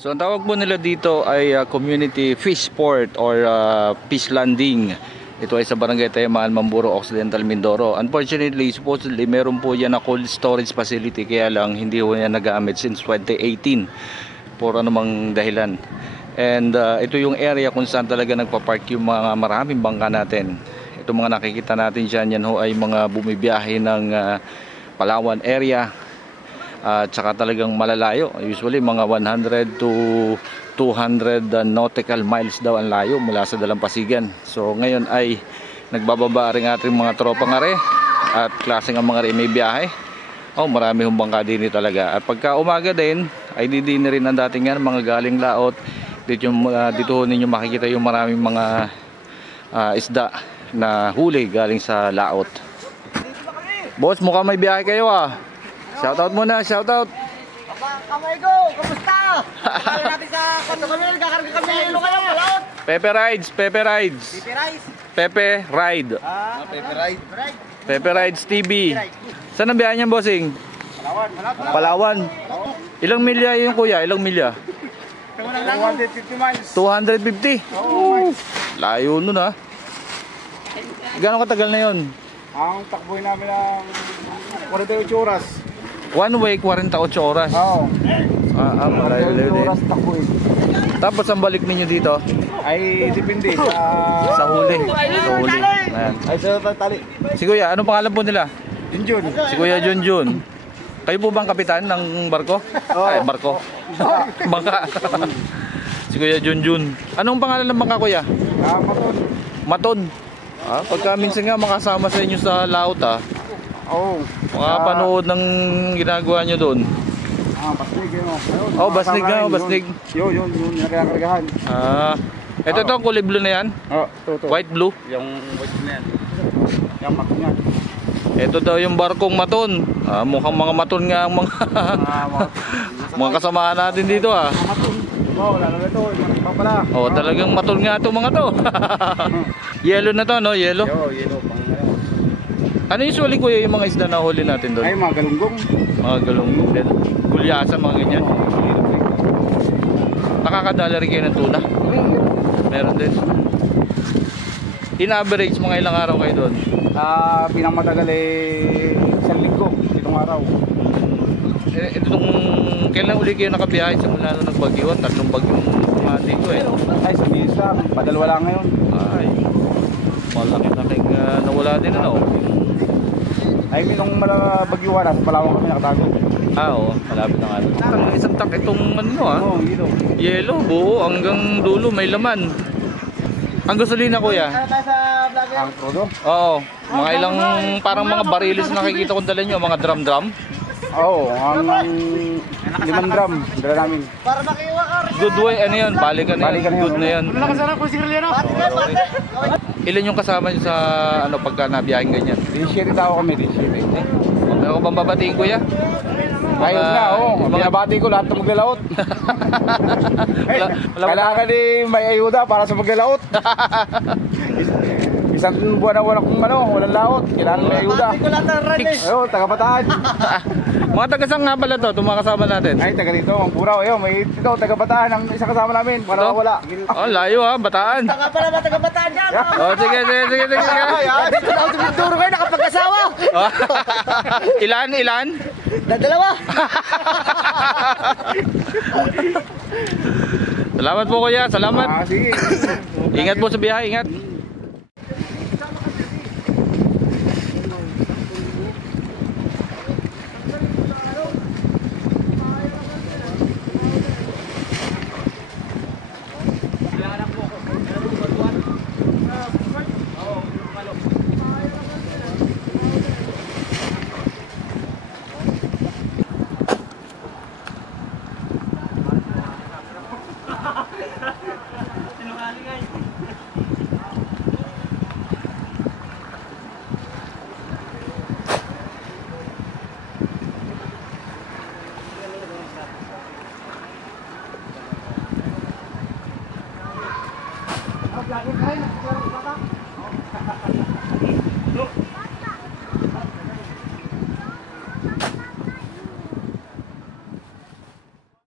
So ang tawag po nila dito ay community fish port or fish landing. Ito ay sa Barangay Taymaan, Mamburo Occidental, Mindoro. Unfortunately, supposedly meron po yan na cold storage facility, kaya lang hindi po yan nagamit since 2018 por anumang dahilan. And ito yung area kung saan talaga nagpa-park yung mga maraming bangka natin. Ito mga nakikita natin dyan, yan ho ay mga bumibiyahe ng Palawan area. Tsaka talagang malalayo. Usually mga 100 to 200 nautical miles daw ang layo mula sa Dalampasigan. So ngayon ay nagbababa rin ating mga tropang are at klaseng ang mga may biyahe. Marami hong bangka din talaga. At pagka umaga din ay didin rin ang dating yan, mga galing laot. Dito ninyo makikita yung maraming mga isda na huli galing sa laot. Boss, mukhang may biyahe kayo Shoutout muna, shoutout. Kamay ko, kamusta? Kaya natin sa Pantasamil, kakarga kami ng ilo kayo, laot. Pepe Rides, Pepe Rides. Pepe Rides? Pepe Ride. Pepe Ride. Pepe Rides TV. Saan ang biyahe niyan, bossing? Palawan. Ilang milya yung kuya? Ilang milya? 250 miles. 250? Layo nun Gano'ng katagal na yun? Ang takboy namin ng 48 oras. One way, 48 oras. Oo. Malayo 48 oras takboy. Tapos ang balik ninyo dito? Ay, depende sa huli. Sa huli. Ayan. Ay, sa tali. Si Kuya, anong pangalan po nila? Junjun. Si Kuya Junjun. Kayo po bang kapitan ng barko? Ay, barko. Bangka. Si Kuya Junjun. Anong pangalan ng bangka, Kuya? Maton. Maton. Pagka minsan nga makasama sa inyo sa laut Oo. Makapanood ng ginagawa nyo doon. Basnig yun. Basnig nga, basnig. Yun, nakakargahan. Ito ang kulay blue na yan? Ito. White blue? Yung white na yan. Yung maton yan. Ito daw yung barkong Maton. Mukhang mga Maton nga ang mga kasamahan natin dito Maton. Wala na ito. Pala. Talagang Maton nga ito mga to. Yellow na to, no? Yellow? Yellow. Ano usually, Kuya, yung mga isda na huli natin doon? Ay, mga galunggong. Mga galunggong din. Gulyasa, mga ganyan. Nakakadala rin kayo ng tuna? Meron din. In average, mga ilang araw kayo doon? Pinamatagal isang linggo itong araw. Kailan uli kayo nakabiyahe sa mula nung nagbagyo? 3 bagyong dito Ay, sa minsa, padalwa lang ngayon. Ay, malaki-laking nawala din Ay, minong bagyuhan sa Palawan kami nakatago. Malapit na nga. Isang tak itong Yellow. Yellow, buo hanggang dulo, may laman. Ang gasolina, Kuya? Ang crudo? Mga ilang parang mga barilis na nakikita kong dala nyo, mga drum-drum. Ang 5 drum dala namin. Good way, ano yun? Balikan na yun. Good na yun. Ilan yung kasama nyo sa pagka nabiyahing ganyan? 17 tao kami, 17. Meron ko bang babatiin, Kuya? Ayos na, binabati ko lahat ng maglalaot. Kailangan may ayuda para sa maglalaot. Isang buwan na walang laot. Kailangan may ayuda. Taga-Bataan. Mga taga-sang nga pala to, itong mga kasama natin? Ay, taga dito, ang Puraw. May taga-Bataan ang isang kasama namin. Para wala. Layo Bataan. Taga pala ba taga-Bataan yan? Sige. Dito na ako sa Mindoro kayo, nakapag-asawa. Ilan? Dalawa. Salamat po, Kuya. Salamat. Sige. Ingat po sa biyahe, ingat. Lagi kayo.